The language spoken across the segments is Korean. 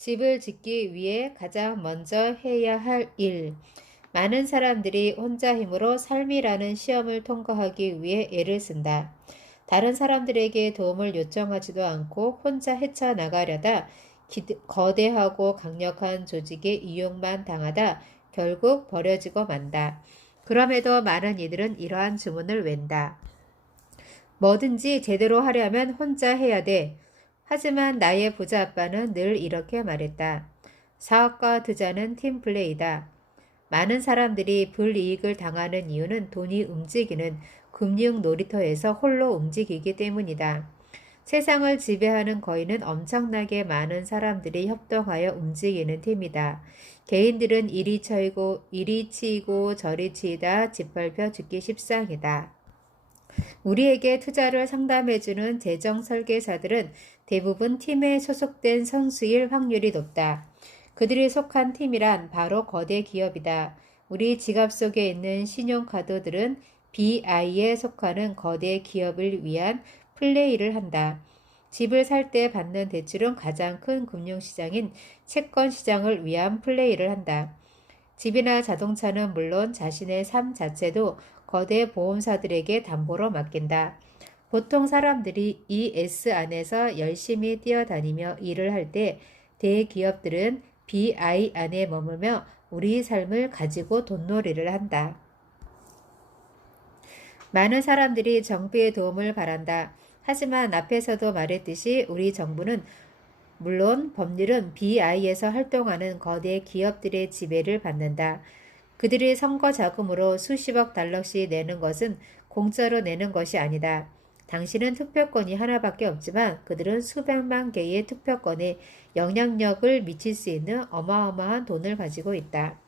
집을 짓기 위해 가장 먼저 해야 할 일. 많은 사람들이 혼자 힘으로 삶이라는 시험을 통과하기 위해 애를 쓴다. 다른 사람들에게 도움을 요청하지도 않고 혼자 헤쳐나가려다 거대하고 강력한 조직의 이용만 당하다 결국 버려지고 만다. 그럼에도 많은 이들은 이러한 주문을 웬다. 뭐든지 제대로 하려면 혼자 해야 돼. 하지만 나의 부자 아빠는 늘 이렇게 말했다. 사업과 투자는 팀플레이다. 많은 사람들이 불이익을 당하는 이유는 돈이 움직이는 금융 놀이터에서 홀로 움직이기 때문이다. 세상을 지배하는 거인은 엄청나게 많은 사람들이 협동하여 움직이는 팀이다. 개인들은 이리 치이고 저리 치이다 짓밟혀 죽기 십상이다. 우리에게 투자를 상담해주는 재정 설계사들은 대부분 팀에 소속된 선수일 확률이 높다. 그들이 속한 팀이란 바로 거대 기업이다. 우리 지갑 속에 있는 신용카드들은 BI에 속하는 거대 기업을 위한 플레이를 한다. 집을 살 때 받는 대출은 가장 큰 금융시장인 채권 시장을 위한 플레이를 한다. 집이나 자동차는 물론 자신의 삶 자체도 거대 보험사들에게 담보로 맡긴다. 보통 사람들이 이 S 안에서 열심히 뛰어다니며 일을 할 때 대기업들은 BI 안에 머물며 우리 삶을 가지고 돈놀이를 한다. 많은 사람들이 정부의 도움을 바란다. 하지만 앞에서도 말했듯이 우리 정부는 물론 법률은 BI에서 활동하는 거대 기업들의 지배를 받는다. 그들이 선거 자금으로 수십억 달러씩 내는 것은 공짜로 내는 것이 아니다. 당신은 투표권이 하나밖에 없지만 그들은 수백만 개의 투표권에 영향력을 미칠 수 있는 어마어마한 돈을 가지고 있다.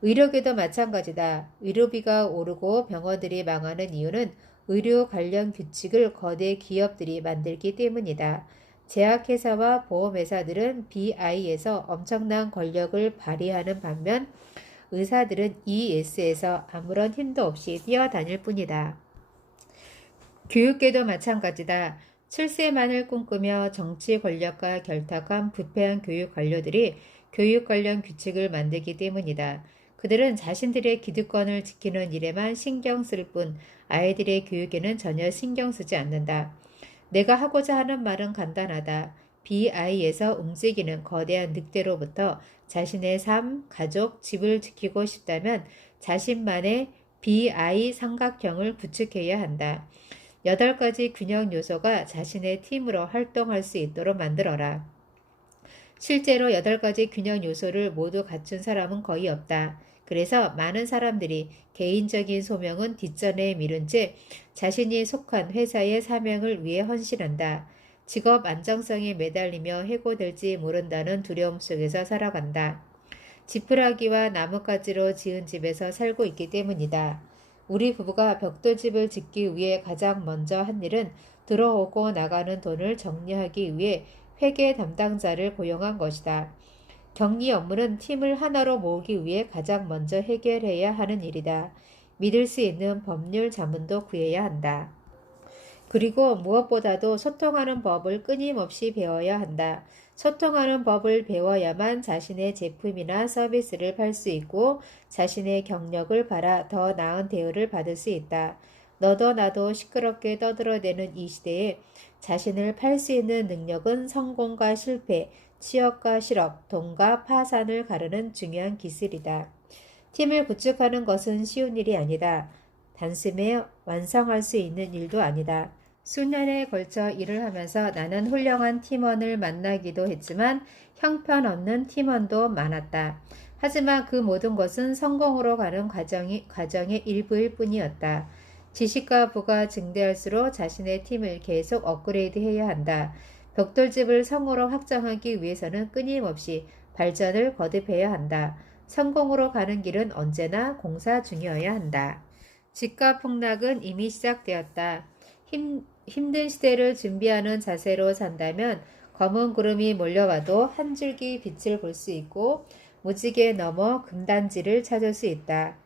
의료계도 마찬가지다. 의료비가 오르고 병원들이 망하는 이유는 의료 관련 규칙을 거대 기업들이 만들기 때문이다. 제약회사와 보험회사들은 BI에서 엄청난 권력을 발휘하는 반면 의사들은 ES에서 아무런 힘도 없이 뛰어다닐 뿐이다. 교육계도 마찬가지다. 출세만을 꿈꾸며 정치 권력과 결탁한 부패한 교육 관료들이 교육 관련 규칙을 만들기 때문이다. 그들은 자신들의 기득권을 지키는 일에만 신경 쓸 뿐 아이들의 교육에는 전혀 신경 쓰지 않는다. 내가 하고자 하는 말은 간단하다. BI에서 움직이는 거대한 늑대로부터 자신의 삶, 가족, 집을 지키고 싶다면 자신만의 BI 삼각형을 구축해야 한다. 8가지 균형 요소가 자신의 팀으로 활동할 수 있도록 만들어라. 실제로 8가지 균형 요소를 모두 갖춘 사람은 거의 없다. 그래서 많은 사람들이 개인적인 소명은 뒷전에 미룬 채 자신이 속한 회사의 사명을 위해 헌신한다. 직업 안정성에 매달리며 해고될지 모른다는 두려움 속에서 살아간다. 지푸라기와 나뭇가지로 지은 집에서 살고 있기 때문이다. 우리 부부가 벽돌집을 짓기 위해 가장 먼저 한 일은 들어오고 나가는 돈을 정리하기 위해 회계 담당자를 고용한 것이다. 격리 업무는 팀을 하나로 모으기 위해 가장 먼저 해결해야 하는 일이다. 믿을 수 있는 법률 자문도 구해야 한다. 그리고 무엇보다도 소통하는 법을 끊임없이 배워야 한다. 소통하는 법을 배워야만 자신의 제품이나 서비스를 팔 수 있고 자신의 경력을 팔아 더 나은 대우를 받을 수 있다. 너도 나도 시끄럽게 떠들어대는 이 시대에 자신을 팔 수 있는 능력은 성공과 실패, 취업과 실업, 돈과 파산을 가르는 중요한 기술이다. 팀을 구축하는 것은 쉬운 일이 아니다. 단숨에 완성할 수 있는 일도 아니다. 수년에 걸쳐 일을 하면서 나는 훌륭한 팀원을 만나기도 했지만 형편없는 팀원도 많았다. 하지만 그 모든 것은 성공으로 가는 과정의 일부일 뿐이었다. 지식과 부가 증대할수록 자신의 팀을 계속 업그레이드해야 한다. 벽돌집을 성으로 확장하기 위해서는 끊임없이 발전을 거듭해야 한다. 성공으로 가는 길은 언제나 공사 중이어야 한다. 집값 폭락은 이미 시작되었다. 힘든 시대를 준비하는 자세로 산다면 검은 구름이 몰려와도 한 줄기 빛을 볼 수 있고 무지개 넘어 금단지를 찾을 수 있다.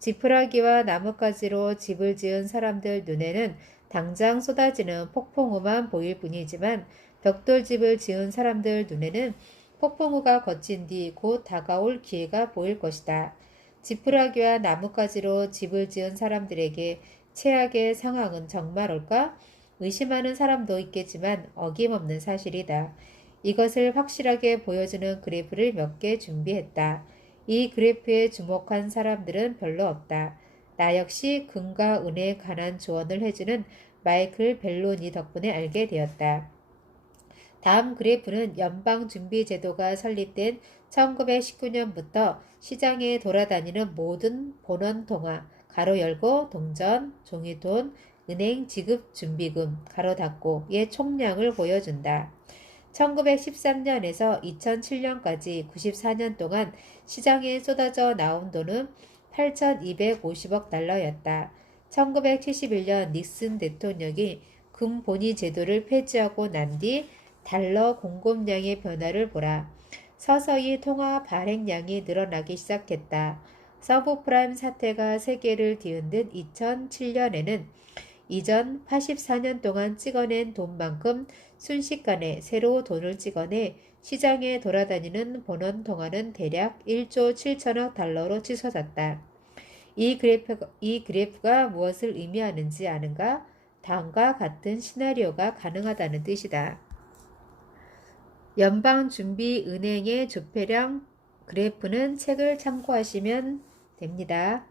지푸라기와 나뭇가지로 집을 지은 사람들 눈에는 당장 쏟아지는 폭풍우만 보일 뿐이지만 벽돌집을 지은 사람들 눈에는 폭풍우가 거친 뒤 곧 다가올 기회가 보일 것이다. 지푸라기와 나뭇가지로 집을 지은 사람들에게 최악의 상황은 정말 올까? 의심하는 사람도 있겠지만 어김없는 사실이다. 이것을 확실하게 보여주는 그래프를 몇 개 준비했다. 이 그래프에 주목한 사람들은 별로 없다. 나 역시 금과 은에 관한 조언을 해주는 마이클 벨로니 덕분에 알게 되었다. 다음 그래프는 연방준비제도가 설립된 1919년부터 시장에 돌아다니는 모든 본원통화, 가로 열고 동전, 종이돈, 은행 지급준비금, 가로 닫고의 총량을 보여준다. 1913년에서 2007년까지 94년 동안 시장에 쏟아져 나온 돈은 8,250억 달러였다. 1971년 닉슨 대통령이 금본위 제도를 폐지하고 난 뒤 달러 공급량의 변화를 보라. 서서히 통화 발행량이 늘어나기 시작했다. 서브프라임 사태가 세계를 뒤흔든 2007년에는 이전 84년 동안 찍어낸 돈만큼 순식간에 새로 돈을 찍어내 시장에 돌아다니는 본원 통화는 대략 1조 7천억 달러로 치솟았다. 이 그래프가 무엇을 의미하는지 아는가? 다음과 같은 시나리오가 가능하다는 뜻이다. 연방준비은행의 조폐량 그래프는 책을 참고하시면 됩니다.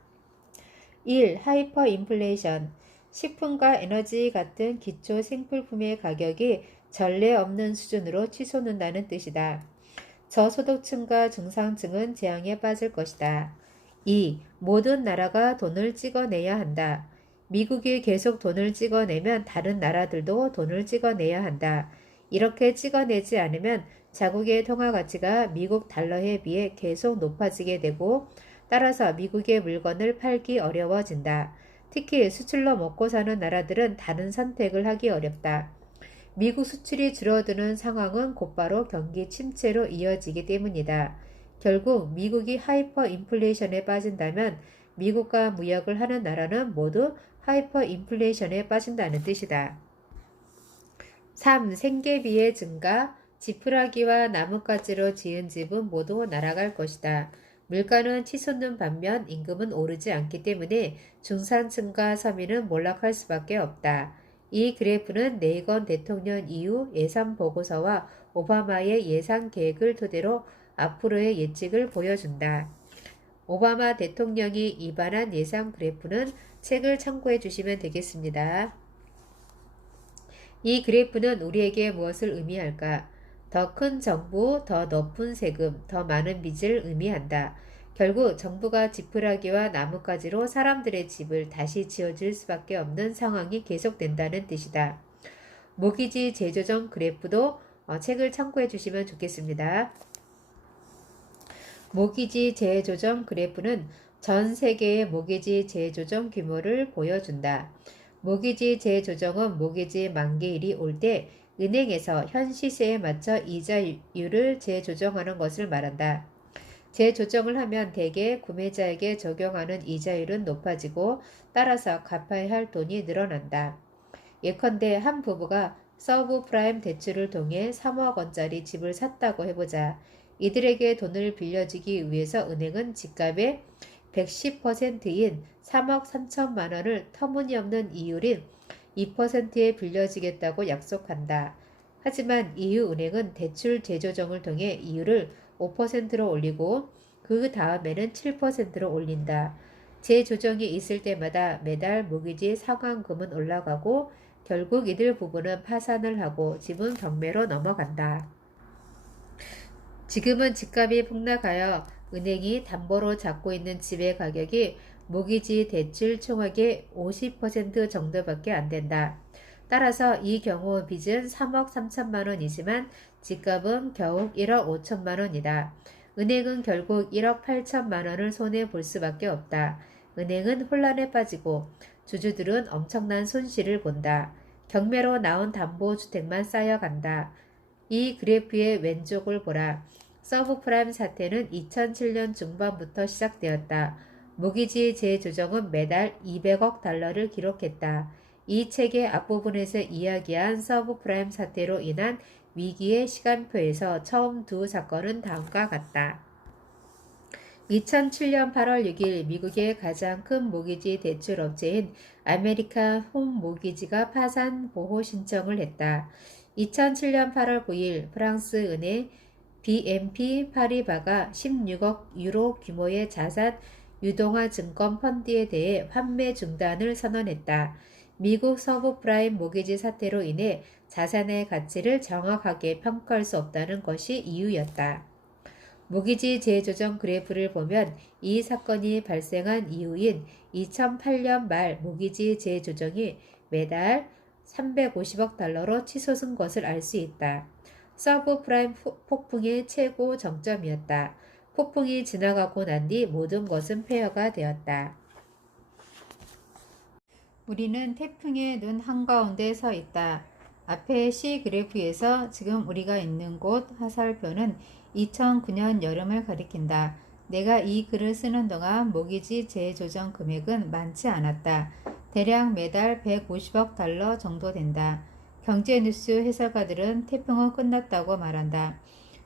1. 하이퍼인플레이션. 식품과 에너지 같은 기초 생필품의 가격이 전례 없는 수준으로 치솟는다는 뜻이다. 저소득층과 중상층은 재앙에 빠질 것이다. 2. 모든 나라가 돈을 찍어내야 한다. 미국이 계속 돈을 찍어내면 다른 나라들도 돈을 찍어내야 한다. 이렇게 찍어내지 않으면 자국의 통화 가치가 미국 달러에 비해 계속 높아지게 되고 따라서 미국의 물건을 팔기 어려워진다. 특히 수출로 먹고 사는 나라들은 다른 선택을 하기 어렵다. 미국 수출이 줄어드는 상황은 곧바로 경기 침체로 이어지기 때문이다. 결국 미국이 하이퍼 인플레이션에 빠진다면 미국과 무역을 하는 나라는 모두 하이퍼 인플레이션에 빠진다는 뜻이다. 3. 생계비의 증가. 지푸라기와 나뭇가지로 지은 집은 모두 날아갈 것이다. 물가는 치솟는 반면 임금은 오르지 않기 때문에 중산층과 서민은 몰락할 수밖에 없다. 이 그래프는 레이건 대통령 이후 예산 보고서와 오바마의 예산 계획을 토대로 앞으로의 예측을 보여준다. 오바마 대통령이 입안한 예산 그래프는 책을 참고해 주시면 되겠습니다. 이 그래프는 우리에게 무엇을 의미할까? 더 큰 정부, 더 높은 세금, 더 많은 빚을 의미한다. 결국 정부가 지푸라기와 나뭇가지로 사람들의 집을 다시 지어줄 수밖에 없는 상황이 계속된다는 뜻이다. 모기지 재조정 그래프도 책을 참고해 주시면 좋겠습니다. 모기지 재조정 그래프는 전 세계의 모기지 재조정 규모를 보여준다. 모기지 재조정은 모기지 만기일이 올 때 은행에서 현 시세에 맞춰 이자율을 재조정하는 것을 말한다. 재조정을 하면 대개 구매자에게 적용하는 이자율은 높아지고 따라서 갚아야 할 돈이 늘어난다. 예컨대 한 부부가 서브프라임 대출을 통해 3억 원짜리 집을 샀다고 해보자. 이들에게 돈을 빌려주기 위해서 은행은 집값의 110%인 3억 3천만 원을 터무니없는 이율인 2%에 빌려주겠다고 약속한다. 하지만 이후 은행은 대출 재조정을 통해 이율을 5%로 올리고 그 다음에는 7%로 올린다. 재조정이 있을 때마다 매달 모기지 상환금은 올라가고 결국 이들 부부는 파산을 하고 집은 경매로 넘어간다. 지금은 집값이 폭락하여 은행이 담보로 잡고 있는 집의 가격이 모기지 대출 총액의 50% 정도밖에 안 된다. 따라서 이 경우 빚은 3억 3천만 원이지만 집값은 겨우 1억 5천만 원이다. 은행은 결국 1억 8천만 원을 손해볼 수밖에 없다. 은행은 혼란에 빠지고 주주들은 엄청난 손실을 본다. 경매로 나온 담보주택만 쌓여간다. 이 그래프의 왼쪽을 보라. 서브프라임 사태는 2007년 중반부터 시작되었다. 모기지 재조정은 매달 200억 달러를 기록했다. 이 책의 앞부분에서 이야기한 서브프라임 사태로 인한 위기의 시간표에서 처음 두 사건은 다음과 같다. 2007년 8월 6일 미국의 가장 큰 모기지 대출업체인 아메리칸 홈 모기지가 파산 보호 신청을 했다. 2007년 8월 9일 프랑스 은행 BNP 파리바가 16억 유로 규모의 자산 유동화 증권 펀드에 대해 환매 중단을 선언했다. 미국 서브프라임 모기지 사태로 인해 자산의 가치를 정확하게 평가할 수 없다는 것이 이유였다. 모기지 재조정 그래프를 보면 이 사건이 발생한 이후인 2008년 말 모기지 재조정이 매달 350억 달러로 치솟은 것을 알 수 있다. 서브프라임 폭풍의 최고 정점이었다. 폭풍이 지나가고 난 뒤 모든 것은 폐허가 되었다. 우리는 태풍의 눈 한가운데 서 있다. 앞의 C 그래프에서 지금 우리가 있는 곳 화살표는 2009년 여름을 가리킨다. 내가 이 글을 쓰는 동안 모기지 재조정 금액은 많지 않았다. 대략 매달 150억 달러 정도 된다. 경제뉴스 해설가들은 태풍은 끝났다고 말한다.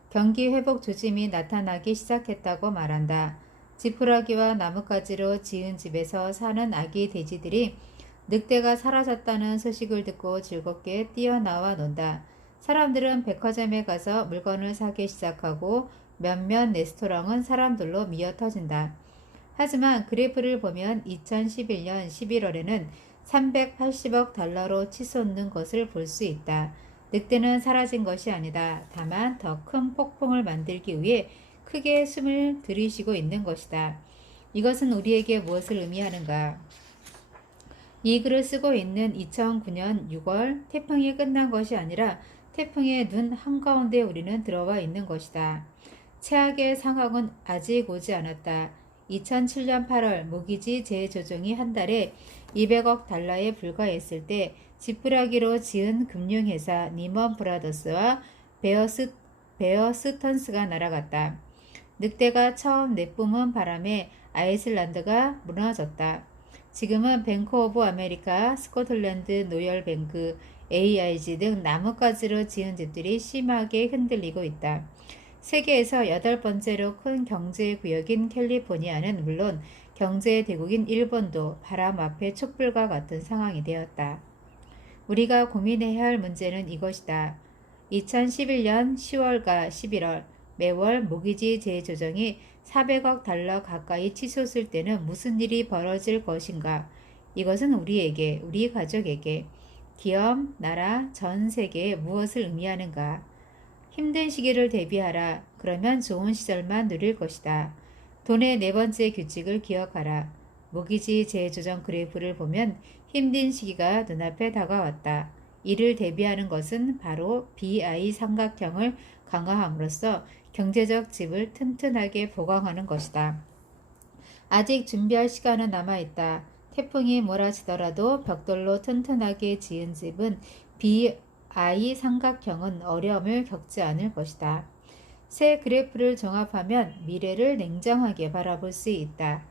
경기 회복 조짐이 나타나기 시작했다고 말한다. 지푸라기와 나뭇가지로 지은 집에서 사는 아기 돼지들이 늑대가 사라졌다는 소식을 듣고 즐겁게 뛰어나와 논다. 사람들은 백화점에 가서 물건을 사기 시작하고 몇몇 레스토랑은 사람들로 미어터진다. 하지만 그래프를 보면 2011년 11월에는 380억 달러로 치솟는 것을 볼 수 있다. 늑대는 사라진 것이 아니다. 다만 더 큰 폭풍을 만들기 위해 크게 숨을 들이쉬고 있는 것이다. 이것은 우리에게 무엇을 의미하는가? 이 글을 쓰고 있는 2009년 6월 태풍이 끝난 것이 아니라 태풍의 눈 한가운데 우리는 들어와 있는 것이다. 최악의 상황은 아직 오지 않았다. 2007년 8월 모기지 재조정이 한 달에 200억 달러에 불과했을 때 지푸라기로 지은 금융회사 니먼 브라더스와 베어스턴스가 날아갔다. 늑대가 처음 내뿜은 바람에 아이슬란드가 무너졌다. 지금은 뱅크 오브 아메리카, 스코틀랜드 노열뱅크, AIG 등 나뭇가지로 지은 집들이 심하게 흔들리고 있다. 세계에서 8번째로 큰 경제구역인 캘리포니아는 물론 경제의 대국인 일본도 바람 앞에 촛불과 같은 상황이 되었다. 우리가 고민해야 할 문제는 이것이다. 2011년 10월과 11월 매월 모기지 재조정이 400억 달러 가까이 치솟을 때는 무슨 일이 벌어질 것인가? 이것은 우리에게, 우리 가족에게, 기업, 나라, 전 세계에 무엇을 의미하는가? 힘든 시기를 대비하라. 그러면 좋은 시절만 누릴 것이다. 돈의 네 번째 규칙을 기억하라. 모기지 재조정 그래프를 보면 힘든 시기가 눈앞에 다가왔다. 이를 대비하는 것은 바로 BI 삼각형을 강화함으로써 경제적 집을 튼튼하게 보강하는 것이다. 아직 준비할 시간은 남아있다. 태풍이 몰아치더라도 벽돌로 튼튼하게 지은 집은 BI 삼각형은 어려움을 겪지 않을 것이다. 세 그래프를 종합하면 미래를 냉정하게 바라볼 수 있다.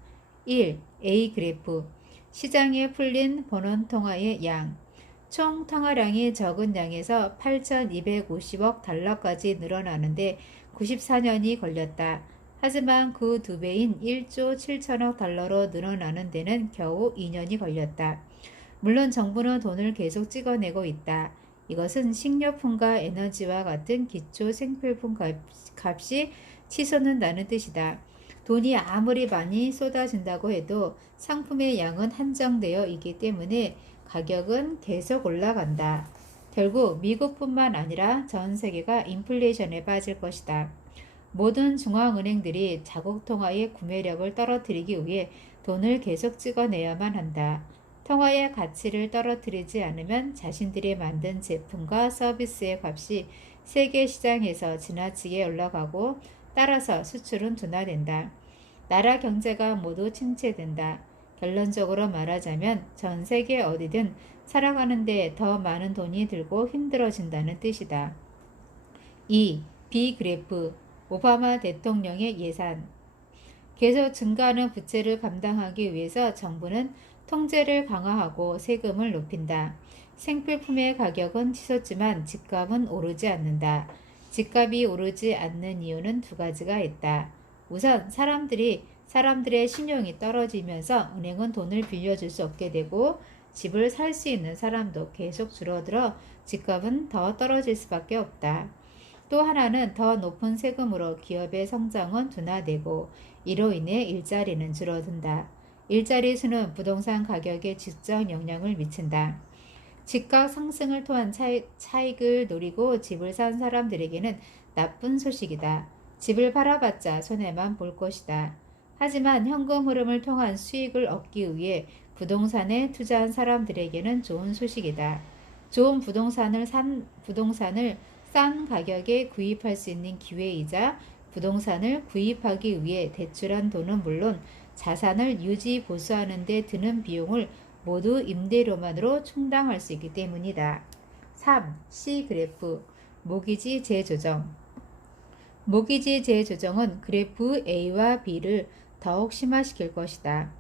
1. A 그래프 시장에 풀린 본원통화의 양 총 통화량이 적은 양에서 8,250억 달러까지 늘어나는데 94년이 걸렸다. 하지만 그 2배인 1조 7천억 달러로 늘어나는 데는 겨우 2년이 걸렸다. 물론 정부는 돈을 계속 찍어내고 있다. 이것은 식료품과 에너지와 같은 기초 생필품 값이 치솟는다는 뜻이다. 돈이 아무리 많이 쏟아진다고 해도 상품의 양은 한정되어 있기 때문에 가격은 계속 올라간다. 결국 미국뿐만 아니라 전 세계가 인플레이션에 빠질 것이다. 모든 중앙은행들이 자국 통화의 구매력을 떨어뜨리기 위해 돈을 계속 찍어내야만 한다. 통화의 가치를 떨어뜨리지 않으면 자신들이 만든 제품과 서비스의 값이 세계 시장에서 지나치게 올라가고 따라서 수출은 둔화된다. 나라 경제가 모두 침체된다. 결론적으로 말하자면 전 세계 어디든 살아가는데 더 많은 돈이 들고 힘들어진다는 뜻이다. 2. B 그래프 오바마 대통령의 예산 계속 증가하는 부채를 감당하기 위해서 정부는 통제를 강화하고 세금을 높인다. 생필품의 가격은 치솟지만 집값은 오르지 않는다. 집값이 오르지 않는 이유는 두 가지가 있다. 우선 사람들의 신용이 떨어지면서 은행은 돈을 빌려줄 수 없게 되고 집을 살 수 있는 사람도 계속 줄어들어 집값은 더 떨어질 수밖에 없다. 또 하나는 더 높은 세금으로 기업의 성장은 둔화되고 이로 인해 일자리는 줄어든다. 일자리 수는 부동산 가격에 직접 영향을 미친다. 집값 상승을 통한 차익을 노리고 집을 산 사람들에게는 나쁜 소식이다. 집을 팔아봤자 손해만 볼 것이다. 하지만 현금 흐름을 통한 수익을 얻기 위해 부동산에 투자한 사람들에게는 좋은 소식이다. 좋은 부동산을 싼 가격에 구입할 수 있는 기회이자 부동산을 구입하기 위해 대출한 돈은 물론 자산을 유지 보수하는 데 드는 비용을 모두 임대료만으로 충당할 수 있기 때문이다. 3. C 그래프 모기지 재조정 모기지 재조정은 그래프 A와 B를 더욱 심화시킬 것이다.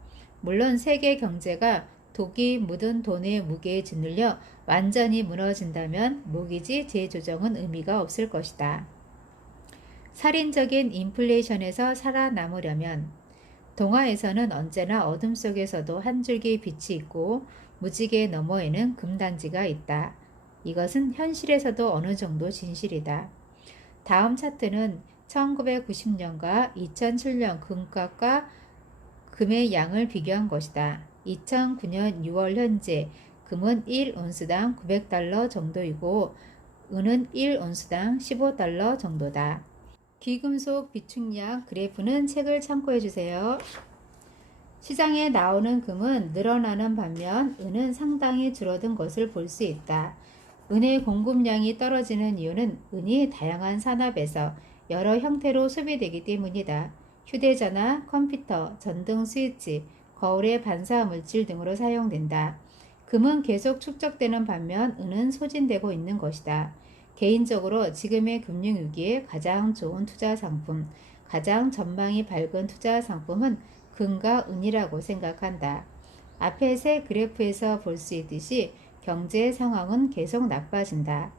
물론 세계 경제가 독이 묻은 돈의 무게에 짓눌려 완전히 무너진다면 모기지 재조정은 의미가 없을 것이다. 살인적인 인플레이션에서 살아남으려면 동화에서는 언제나 어둠 속에서도 한 줄기 빛이 있고 무지개 너머에는 금단지가 있다. 이것은 현실에서도 어느 정도 진실이다. 다음 차트는 1990년과 2007년 금값과 금의 양을 비교한 것이다. 2009년 6월 현재 금은 1온스당 900달러 정도이고 은은 1온스당 15달러 정도다. 귀금속 비축량 그래프는 책을 참고해 주세요. 시장에 나오는 금은 늘어나는 반면 은은 상당히 줄어든 것을 볼 수 있다. 은의 공급량이 떨어지는 이유는 은이 다양한 산업에서 여러 형태로 소비되기 때문이다. 휴대전화, 컴퓨터, 전등 스위치, 거울의 반사 물질 등으로 사용된다. 금은 계속 축적되는 반면 은은 소진되고 있는 것이다. 개인적으로 지금의 금융위기에 가장 좋은 투자 상품, 가장 전망이 밝은 투자 상품은 금과 은이라고 생각한다. 앞의 세 그래프에서 볼 수 있듯이 경제 상황은 계속 나빠진다.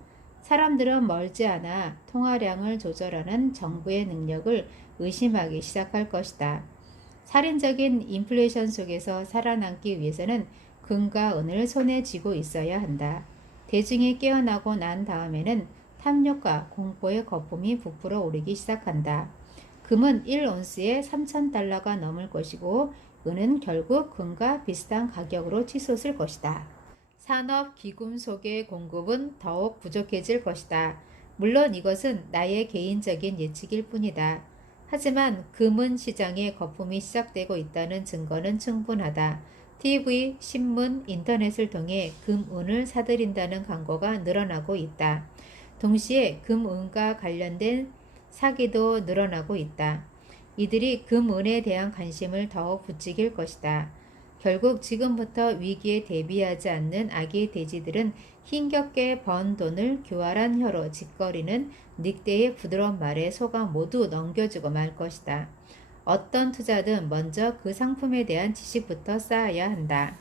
사람들은 멀지 않아 통화량을 조절하는 정부의 능력을 의심하기 시작할 것이다. 살인적인 인플레이션 속에서 살아남기 위해서는 금과 은을 손에 쥐고 있어야 한다. 대중이 깨어나고 난 다음에는 탐욕과 공포의 거품이 부풀어 오르기 시작한다. 금은 1온스에 3,000달러가 넘을 것이고 은은 결국 금과 비슷한 가격으로 치솟을 것이다. 산업 귀금속의 공급은 더욱 부족해질 것이다. 물론 이것은 나의 개인적인 예측일 뿐이다. 하지만 금은 시장에 거품이 시작되고 있다는 증거는 충분하다. TV, 신문, 인터넷을 통해 금, 은을 사들인다는 광고가 늘어나고 있다. 동시에 금, 은과 관련된 사기도 늘어나고 있다. 이들이 금, 은에 대한 관심을 더욱 부추길 것이다. 결국 지금부터 위기에 대비하지 않는 아기 돼지들은 힘겹게 번 돈을 교활한 혀로 짓거리는 늑대의 부드러운 말에 속아 모두 넘겨주고 말 것이다. 어떤 투자든 먼저 그 상품에 대한 지식부터 쌓아야 한다.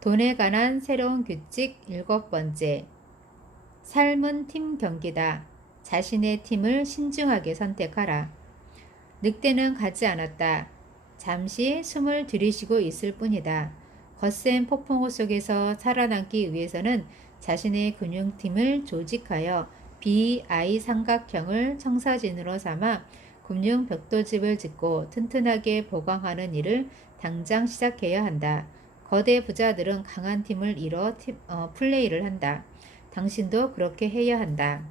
돈에 관한 새로운 규칙 7번째. 삶은 팀 경기다. 자신의 팀을 신중하게 선택하라. 늑대는 가지 않았다. 잠시 숨을 들이쉬고 있을 뿐이다. 거센 폭풍우 속에서 살아남기 위해서는 자신의 금융팀을 조직하여 BI 삼각형을 청사진으로 삼아 금융 벽돌집을 짓고 튼튼하게 보강하는 일을 당장 시작해야 한다. 거대 부자들은 강한 팀을 이뤄 플레이를 한다. 당신도 그렇게 해야 한다.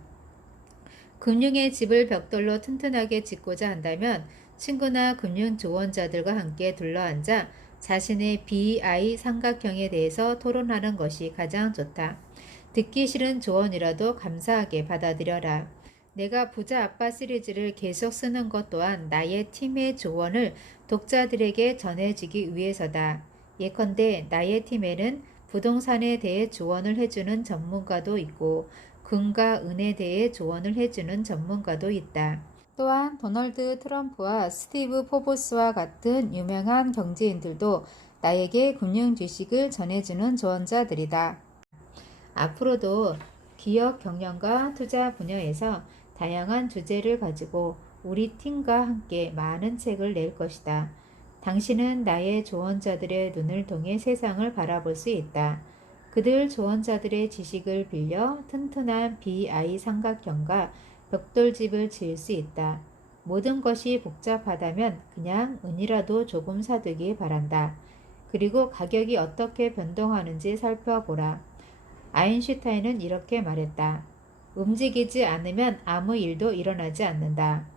금융의 집을 벽돌로 튼튼하게 짓고자 한다면 친구나 금융 조언자들과 함께 둘러앉아 자신의 BI 삼각형에 대해서 토론하는 것이 가장 좋다. 듣기 싫은 조언이라도 감사하게 받아들여라. 내가 부자 아빠 시리즈를 계속 쓰는 것 또한 나의 팀의 조언을 독자들에게 전해주기 위해서다. 예컨대 나의 팀에는 부동산에 대해 조언을 해주는 전문가도 있고 금과 은에 대해 조언을 해주는 전문가도 있다. 또한 도널드 트럼프와 스티브 포브스와 같은 유명한 경제인들도 나에게 금융 지식을 전해주는 조언자들이다. 앞으로도 기업 경영과 투자 분야에서 다양한 주제를 가지고 우리 팀과 함께 많은 책을 낼 것이다. 당신은 나의 조언자들의 눈을 통해 세상을 바라볼 수 있다. 그들 조언자들의 지식을 빌려 튼튼한 BI 삼각형과 벽돌집을 지을 수 있다. 모든 것이 복잡하다면 그냥 은이라도 조금 사두기 바란다. 그리고 가격이 어떻게 변동하는지 살펴보라. 아인슈타인은 이렇게 말했다. 움직이지 않으면 아무 일도 일어나지 않는다.